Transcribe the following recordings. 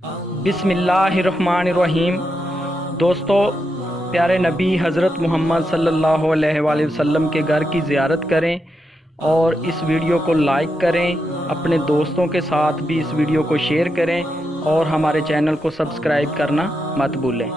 बिस्मिल्लाहिर्रहमानिर्रहीम। दोस्तों, प्यारे नबी हज़रत मोहम्मद सल्लल्लाहु अलैहि वसल्लम के घर की ज़ियारत करें और इस वीडियो को लाइक करें। अपने दोस्तों के साथ भी इस वीडियो को शेयर करें और हमारे चैनल को सब्सक्राइब करना मत भूलें।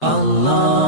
Allah